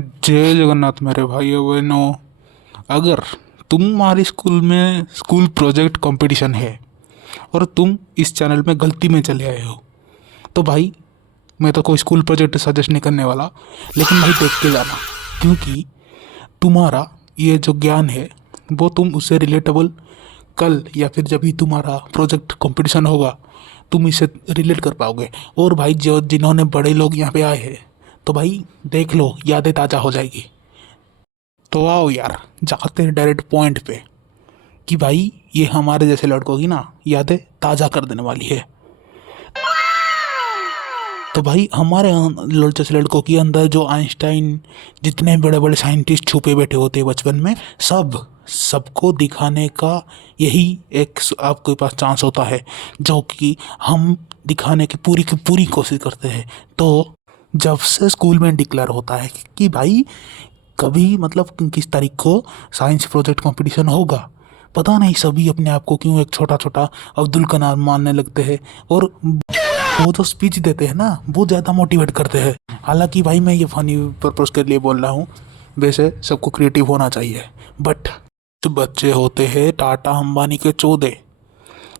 जय जगन्नाथ मेरे भाइयों बहनों। अगर तुम्हारी स्कूल में स्कूल प्रोजेक्ट कंपटीशन है और तुम इस चैनल में गलती में चले आए हो तो भाई मैं तो कोई स्कूल प्रोजेक्ट सजेस्ट नहीं करने वाला, लेकिन भाई देख के जाना, क्योंकि तुम्हारा ये जो ज्ञान है वो तुम उससे रिलेटेबल कल या फिर जब भी तुम्हारा प्रोजेक्ट कंपटीशन होगा तुम इसे रिलेट कर पाओगे। और भाई जो जिन्होंने बड़े लोग यहाँ पे आए हैं तो भाई देख लो, यादें ताज़ा हो जाएगी। तो आओ यार, जाते हैं डायरेक्ट पॉइंट पे कि भाई ये हमारे जैसे लड़कों की ना यादें ताज़ा कर देने वाली है। तो भाई हमारे जैसे लड़कों के अंदर जो आइंस्टाइन जितने बड़े बड़े साइंटिस्ट छुपे बैठे होते हैं बचपन में, सबको दिखाने का यही एक आपके पास चांस होता है, जो कि हम दिखाने की पूरी कोशिश करते हैं। तो जब से स्कूल में डिक्लेयर होता है कि भाई कभी मतलब किस तारीख को साइंस प्रोजेक्ट कंपटीशन होगा, पता नहीं सभी अपने आप को क्यों एक छोटा छोटा अब्दुल कलाम मानने लगते हैं और वो जो स्पीच देते हैं ना वो ज़्यादा मोटिवेट करते हैं। हालांकि भाई मैं ये फनी पर्पज़ के लिए बोल रहा हूँ, वैसे सबको क्रिएटिव होना चाहिए, बट जो बच्चे होते हैं टाटा अंबानी के चौधे,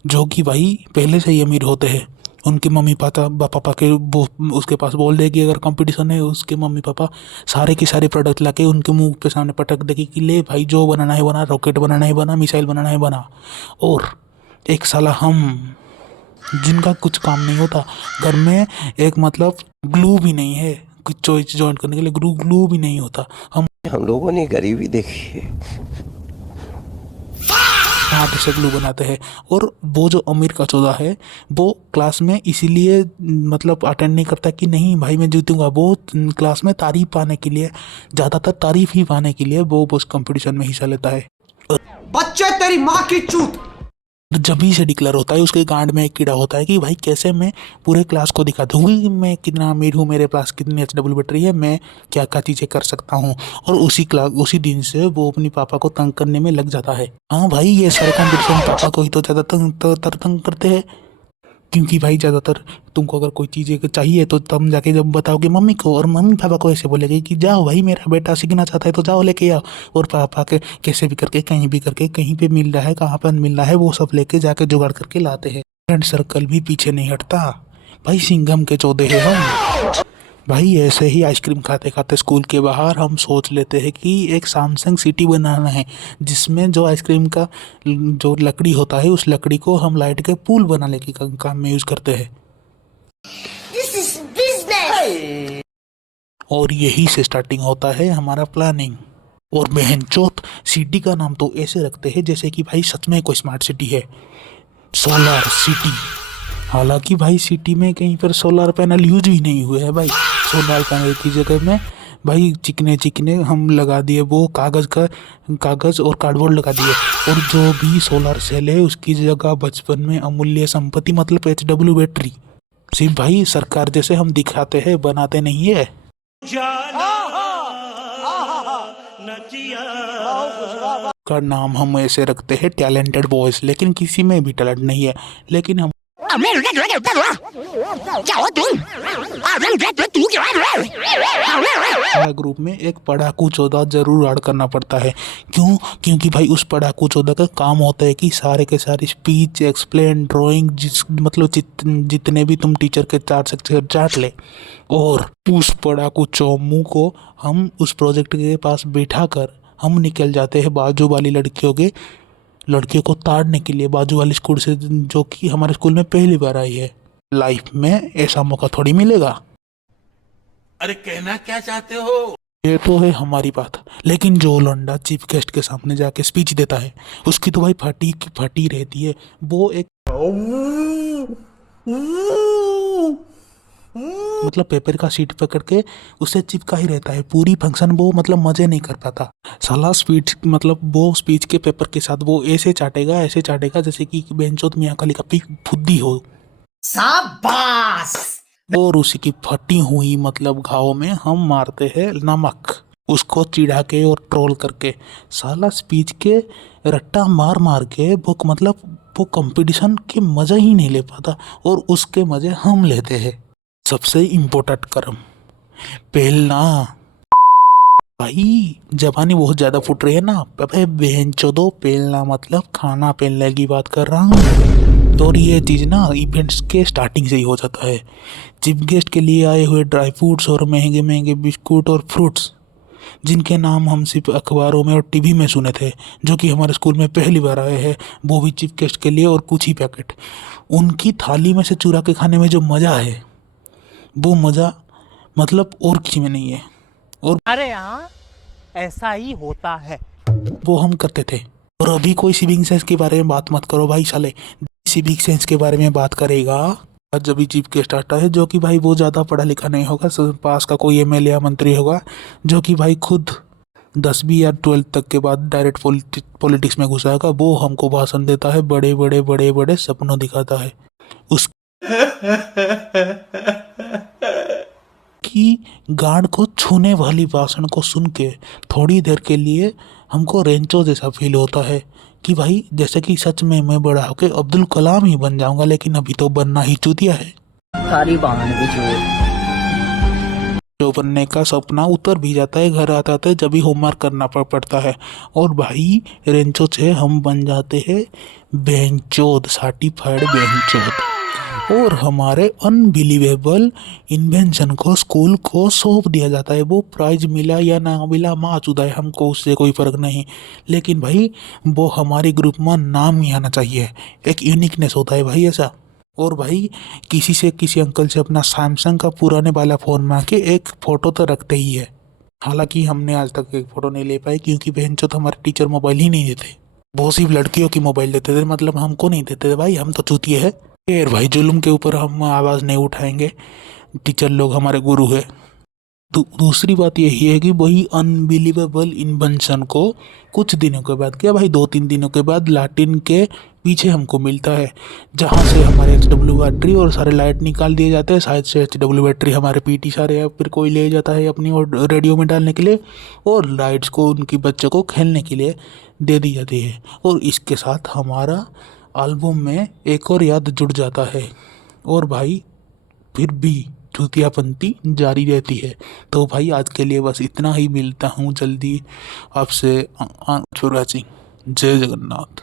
जो कि भाई पहले से ही अमीर होते हैं, उनके मम्मी पापा के वो उसके पास बोल दे कि अगर कंपटीशन है उसके मम्मी पापा सारे के सारे प्रोडक्ट ला के उनके मुंह पे सामने पटक देगी कि ले भाई जो बनाना है बना, रॉकेट बनाना है बना, मिसाइल बनाना है बना। और एक साला हम जिनका कुछ काम नहीं होता, घर में एक मतलब ग्लू भी नहीं है, कुछ चॉइस जॉइंट करने के लिए ग्लू भी नहीं होता, हम लोगों ने गरीबी देखी है। हाथ से ग्लू बनाते हैं। और वो जो अमीर का चौधा है वो क्लास में इसीलिए मतलब अटेंड नहीं करता कि नहीं भाई मैं जीतूंगा, वो क्लास में तारीफ पाने के लिए, ज़्यादातर तारीफ ही पाने के लिए वो उस कंपटीशन में हिस्सा लेता है। बच्चे तेरी माँ की चूत। जब ही से डिक्लेयर होता है उसके गांड में एक कीड़ा होता है कि भाई कैसे मैं पूरे क्लास को दिखा दूंगी कि मैं कितना अमीर हूँ, मेरे पास कितनी HW बैटरी है, मैं क्या क्या चीज़ें कर सकता हूँ। और उसी दिन से वो अपनी पापा को तंग करने में लग जाता है। हाँ भाई, ये सारे कॉम्पिटिशन पापा को ही तो ज़्यादा तंग करते हैं, क्योंकि भाई ज़्यादातर तुमको अगर कोई चीज़ चाहिए तो तुम जाके जब बताओगे मम्मी को, और मम्मी पापा को ऐसे बोलेगे कि जाओ भाई मेरा बेटा सीखना चाहता है तो जाओ लेके आओ। और पापा के कैसे भी करके कहीं भी करके कहीं पे मिल रहा है, कहाँ पर मिल रहा है, वो सब लेके जाके जुगाड़ करके लाते हैं। फ्रेंड सर्कल भी पीछे नहीं हटता भाई, सिंघम के चौधे हैं हम। भाई ऐसे ही आइसक्रीम खाते खाते स्कूल के बाहर हम सोच लेते हैं कि एक सैमसंग सिटी बनाना है, जिसमें जो आइसक्रीम का जो लकड़ी होता है उस लकड़ी को हम लाइट के पुल बनाने के काम में यूज़ करते हैं। This is business. और यही से स्टार्टिंग होता है हमारा प्लानिंग। और बहनचोद सिटी का नाम तो ऐसे रखते हैं जैसे कि भाई सच में कोई स्मार्ट सिटी है, सोलर सिटी। हालांकि भाई सिटी में कहीं पर सोलर पैनल यूज ही नहीं हुए हैं भाई, सोलर पैनल की जगह में भाई चिकने हम लगा दिए वो कागज़ और कार्डबोर्ड लगा दिए। और जो भी सोलर सेल है उसकी जगह बचपन में अमूल्य संपत्ति मतलब HW बैटरी। सिर्फ भाई सरकार जैसे हम दिखाते हैं, बनाते नहीं है। का नाम हम ऐसे रखते हैं टैलेंटेड बॉयज, लेकिन किसी में भी टैलेंट नहीं है, लेकिन हम ग्रुप में एक पढ़ाकू चौधा जरूर ऐड करना पड़ता है। क्यों? क्योंकि भाई उस पढ़ाकू चौधा का काम होता है कि सारे के सारे स्पीच, एक्सप्लेन, ड्राइंग, जितने भी तुम टीचर के चार्ट ले, और उस पढ़ाकू चौमू को हम उस प्रोजेक्ट के पास बैठा कर हम निकल जाते हैं बाजू वाली लड़कियों को ताड़ने के लिए, बाजू वाली स्कूल से, जो कि हमारे स्कूल में पहली बार आई है। लाइफ में ऐसा मौका थोड़ी मिलेगा। अरे कहना क्या चाहते हो? ये तो है हमारी बात, लेकिन जो लौंडा चीफ गेस्ट के सामने जाके स्पीच देता है उसकी तो भाई फटी रहती है। वो एक मतलब पेपर का शीट पकड़ के उसे चिपका ही रहता है पूरी फंक्शन, वो मतलब मजे नहीं कर पाता साला। स्पीच मतलब वो स्पीच के पेपर के साथ वो ऐसे चाटेगा जैसे कि बेंचोत मियाँ खली का फुद्दी हो। शाबाश। और उसी की फटी हुई मतलब घाव में हम मारते हैं नमक, उसको चिढ़ा के और ट्रोल करके। साला स्पीच के रट्टा मार के वो कंपटीशन के मज़ा ही नहीं ले पाता, और उसके मज़े हम लेते हैं। सबसे इम्पोर्टेंट कर्म पहलना। भाई जबानी बहुत ज़्यादा फुट रही है ना। अबे बेंचोदो, पेलना मतलब खाना पेलने की बात कर रहा हूँ। तो और ये चीज़ ना इवेंट्स के स्टार्टिंग से ही हो जाता है। चीफ गेस्ट के लिए आए हुए ड्राई फ्रूट्स और महंगे महंगे बिस्कुट और फ्रूट्स, जिनके नाम हम सिर्फ अखबारों में और टीवी में सुने थे, जो कि हमारे स्कूल में पहली बार आए हैं, वो भी चीफ गेस्ट के लिए, और कुछ ही पैकेट। उनकी थाली में से चुरा के खाने में जो मज़ा है, वो मज़ा मतलब और किसी में नहीं है। और अरे यहाँ ऐसा ही होता है। वो हम करते थे। और अभी कोई सिविक सेंस के बारे में बात मत करो भाई साले। सिविक सेंस के बारे में बात करेगा जब भी चीफ गेस्ट आता है, जो कि भाई वो ज़्यादा पढ़ा लिखा नहीं होगा, पास का कोई एमएलए या मंत्री होगा, जो कि भाई खुद 10वीं या 12th तक के बाद डायरेक्ट पॉलिटिक्स में घुसाएगा। वो हमको भाषण देता है, बड़े बड़े बड़े बड़े सपनों दिखाता है। उस की गांड को छूने वाली भाषण को सुन के थोड़ी देर के लिए हमको रेंचो जैसा फील होता है कि भाई जैसे कि सच में मैं बड़ा होके अब्दुल कलाम ही बन जाऊंगा, लेकिन अभी तो बनना ही चूतिया है। सारी बहन भी जो बनने का सपना उतर भी जाता है, घर आते आते जब भी होमवर्क करना पड़ता है। और भाई रेंचो से हम बन जाते हैं बेंचोद, सर्टिफाइड बेंचोद। और हमारे अनबिलीवेबल इन्वेंशन को स्कूल को सौंप दिया जाता है। वो प्राइज मिला या ना मिला माचुदा है, हमको उससे कोई फ़र्क नहीं। लेकिन भाई वो हमारे ग्रुप में नाम ही आना चाहिए, एक यूनिकनेस होता है भाई ऐसा। और भाई किसी अंकल से अपना सैमसंग का पुराने वाला फ़ोन मांग के एक फ़ोटो तो रखते ही है। हालांकि हमने आज तक एक फ़ोटो नहीं ले पाए, क्योंकि बहनचोद तो हमारे टीचर मोबाइल ही नहीं देते। वो सिर्फ लड़कियों की मोबाइल देते थे, मतलब हमको नहीं देते थे भाई, हम तो चूतिए हैं। फिर भाई जुल्म के ऊपर हम आवाज़ नहीं उठाएंगे, टीचर लोग हमारे गुरु है। दूसरी बात यही है कि वही अनबिलीवेबल इन्वेंशन को कुछ दिनों के बाद, क्या भाई 2-3 दिनों के बाद, लाटिन के पीछे हमको मिलता है, जहाँ से हमारे HW बैटरी और सारे लाइट निकाल दिए जाते हैं। शायद से HW बैटरी हमारे PT सारे या फिर कोई ले जाता है अपनी और रेडियो में डालने के लिए, और लाइट्स को उनकी बच्चों को खेलने के लिए दे दी जाती है। और इसके साथ हमारा एल्बम में एक और याद जुड़ जाता है। और भाई फिर भी चूतियापंती जारी रहती है। तो भाई आज के लिए बस इतना ही, मिलता हूँ जल्दी आपसे। जय जगन्नाथ।